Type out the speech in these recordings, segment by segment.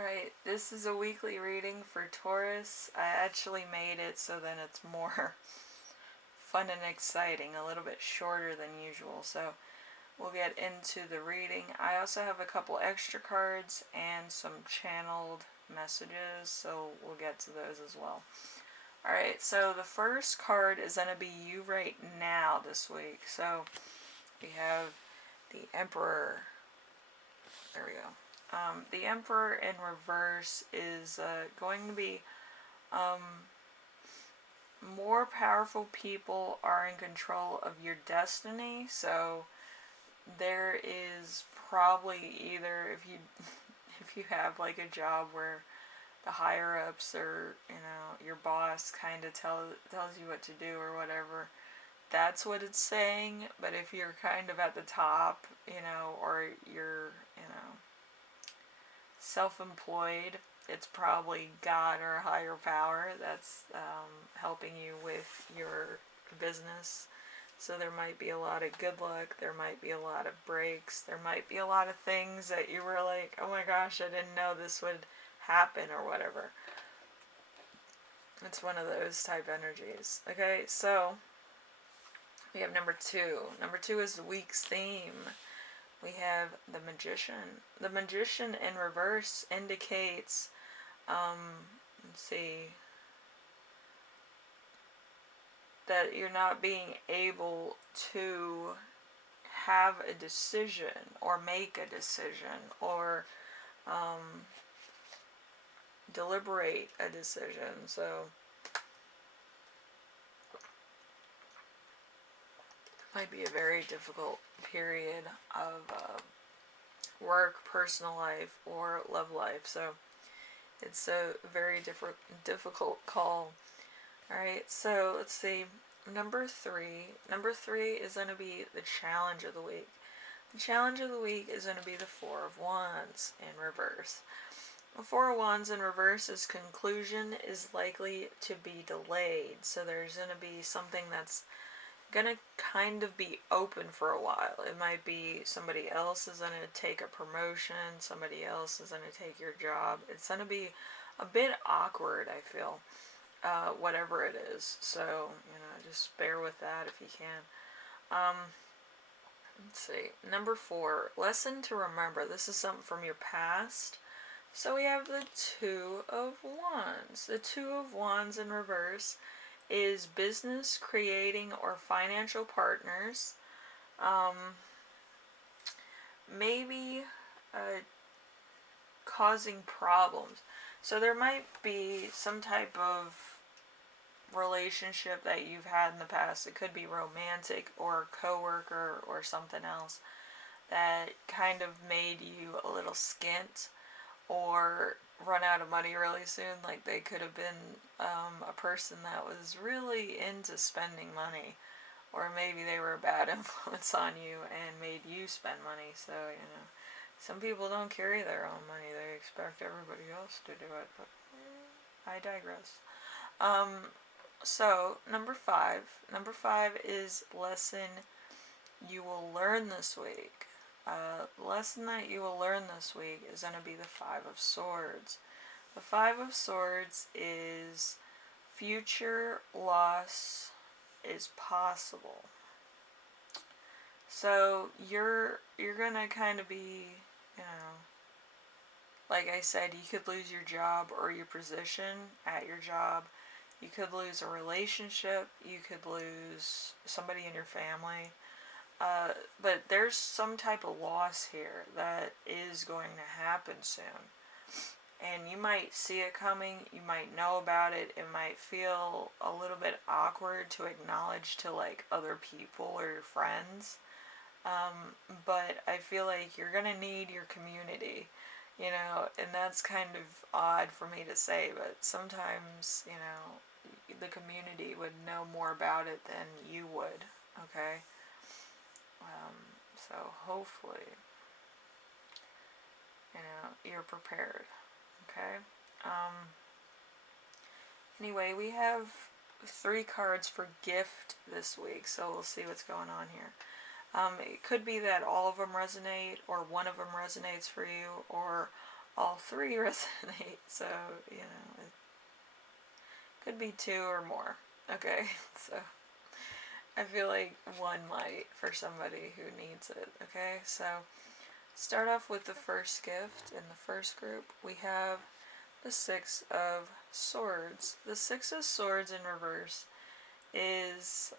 Alright, this is a weekly reading for Taurus. I actually made it so then it's more fun and exciting, a little bit shorter than usual. So we'll get into the reading. I also have a couple extra cards and some channeled messages, so we'll get to those as well. Alright, so the first card is going to be you right now this week. So we have the Emperor. There we go. The Emperor in reverse is going to be more powerful people are in control of your destiny. So there is probably either if you have like a job where the higher ups or your boss kind of tells you what to do or whatever, that's what it's saying. But if you're kind of at the top, or you're self-employed, it's probably God or a higher power that's helping you with your business. So there might be a lot of good luck, there might be a lot of breaks, there might be a lot of things that you were like, oh my gosh, I didn't know this would happen or whatever. It's one of those type energies. Okay, so we have number 2. Number 2 is the week's theme. We have the Magician. The Magician in reverse indicates, let's see, that you're not being able to have a decision or make a decision or deliberate a decision. So might be a very difficult period of work, personal life, or love life. So it's a very difficult call. Alright, so let's see. Number 3. Number 3 is going to be the challenge of the week. The challenge of the week is going to be the 4 of Wands in reverse. The 4 of Wands in reverse's conclusion is likely to be delayed. So there's going to be something that's gonna kind of be open for a while. It might be somebody else is gonna take a promotion, somebody else is gonna take your job. It's gonna be a bit awkward, I feel, whatever it is. So just bear with that if you can. Let's see. Number 4, lesson to remember. This is something from your past. So we have the 2 of Wands. The 2 of Wands in reverse is business, creating, or financial partners. Maybe causing problems. So there might be some type of relationship that you've had in the past. It could be romantic or coworker or something else that kind of made you a little skint or run out of money really soon. Like they could have been a person that was really into spending money, or maybe they were a bad influence on you and made you spend money. So some people don't carry their own money, they expect everybody else to do it, but I digress. So number 5 is lesson you will learn this week. Lesson that you will learn this week is going to be the 5 of Swords. The 5 of Swords is future loss is possible. So you're going to kind of be, like I said, you could lose your job or your position at your job. You could lose a relationship. You could lose somebody in your family. But there's some type of loss here that is going to happen soon. And you might see it coming, you might know about it, it might feel a little bit awkward to acknowledge to like other people or your friends. But I feel like you're going to need your community, and that's kind of odd for me to say, but sometimes, the community would know more about it than you would, okay? So hopefully, you're prepared, okay? Anyway, we have 3 cards for gift this week, so we'll see what's going on here. It could be that all of them resonate, or one of them resonates for you, or all three resonate. So, you know, it could be two or more. Okay, so I feel like one might for somebody who needs it. Okay, so start off with the first gift. In the first group, we have the Six of Swords. The Six of Swords in reverse is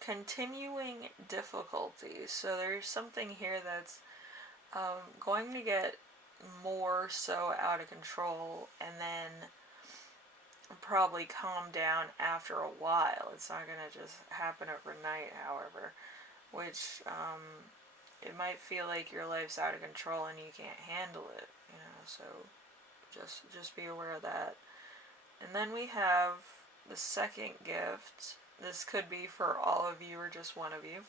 continuing difficulties. So there's something here that's going to get more so out of control and then probably calm down after a while. It's not going to just happen overnight, however, which it might feel like your life's out of control and you can't handle it, you know, so just be aware of that. And then we have the second gift. This could be for all of you or just one of you.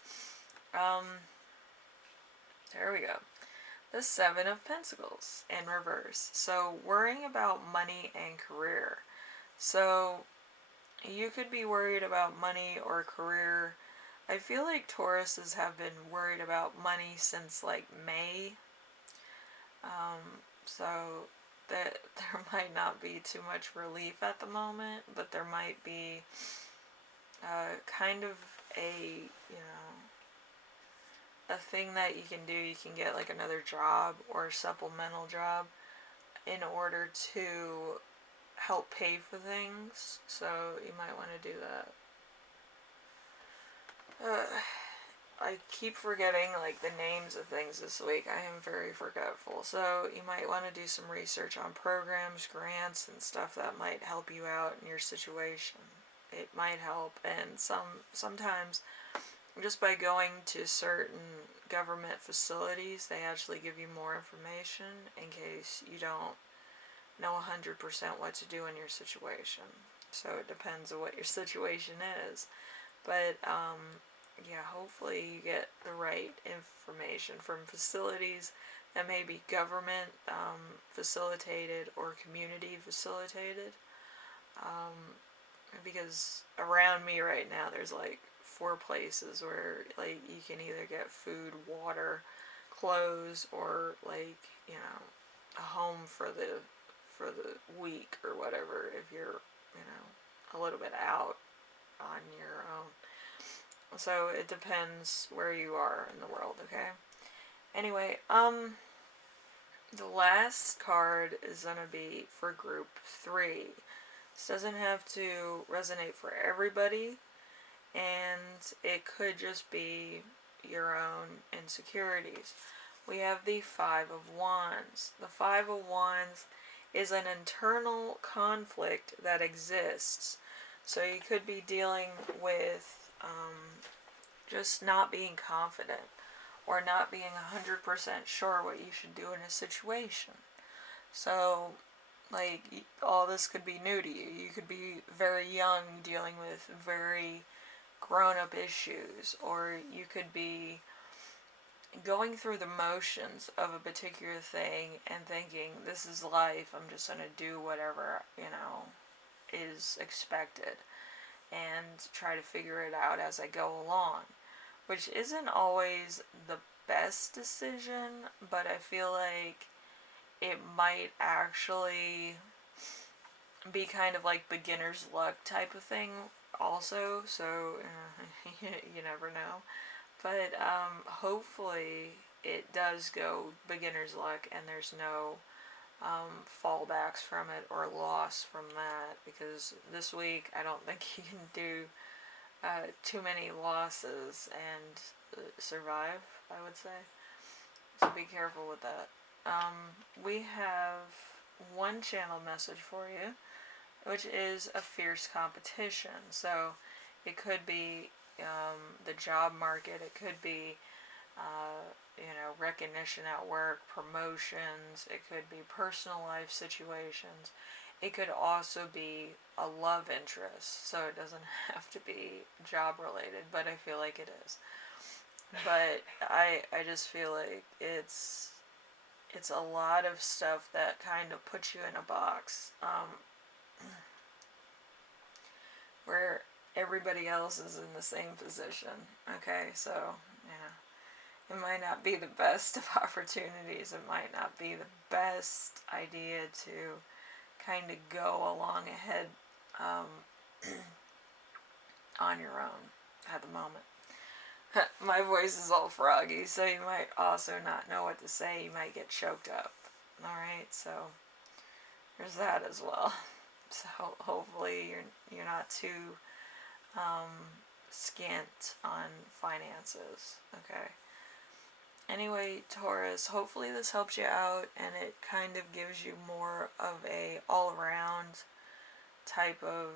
There we go. The Seven of Pentacles in reverse. So worrying about money and career. So you could be worried about money or career. I feel like Tauruses have been worried about money since like May. So that there might not be too much relief at the moment, but there might be kind of a, you know, a thing that you can do. You can get like another job or a supplemental job in order to help pay for things, so you might want to do that. I keep forgetting like the names of things this week. I am very forgetful, so you might want to do some research on programs, grants, and stuff that might help you out in your situation. It might help, and sometimes just by going to certain government facilities, they actually give you more information in case you don't know 100% what to do in your situation. So it depends on what your situation is. But yeah, hopefully you get the right information from facilities that may be government facilitated or community facilitated. Because around me right now there's like 4 places where like you can either get food, water, clothes, or like, you know, a home for the week or whatever if you're, you know, a little bit out on your own. So it depends where you are in the world, okay? Anyway, the last card is going to be for group 3. This doesn't have to resonate for everybody, and it could just be your own insecurities. We have the Five of Wands. The Five of Wands is an internal conflict that exists. So you could be dealing with just not being confident or not being 100% sure what you should do in a situation. So, like, all this could be new to you. You could be very young dealing with very grown-up issues, or you could be going through the motions of a particular thing and thinking, this is life, I'm just going to do whatever, you know, is expected and try to figure it out as I go along, which isn't always the best decision, but I feel like it might actually be kind of like beginner's luck type of thing also, so you never know. But hopefully it does go beginner's luck and there's no fallbacks from it or loss from that, because this week I don't think you can do too many losses and survive, I would say. So be careful with that. We have one channel message for you, which is a fierce competition. So it could be the job market, it could be you know, recognition at work, promotions, it could be personal life situations, it could also be a love interest, so it doesn't have to be job related, but I feel like it is. But I just feel like it's a lot of stuff that kind of puts you in a box where everybody else is in the same position. Okay, so yeah, It might not be the best of opportunities. It might not be the best idea to kind of go along ahead um, on your own at the moment. My voice is all froggy, so you might also not know what to say. You might get choked up. Alright, so there's that as well. So hopefully you're not too scant on finances. Okay. Anyway, Taurus, hopefully this helps you out and it kind of gives you more of a all-around type of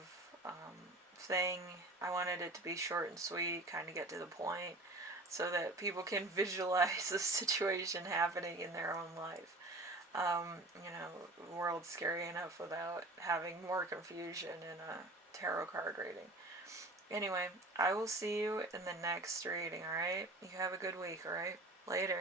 thing. I wanted it to be short and sweet, kind of get to the point, so that people can visualize the situation happening in their own life. The world's scary enough without having more confusion in a tarot card reading. Anyway, I will see you in the next reading, alright? You have a good week, alright? Later.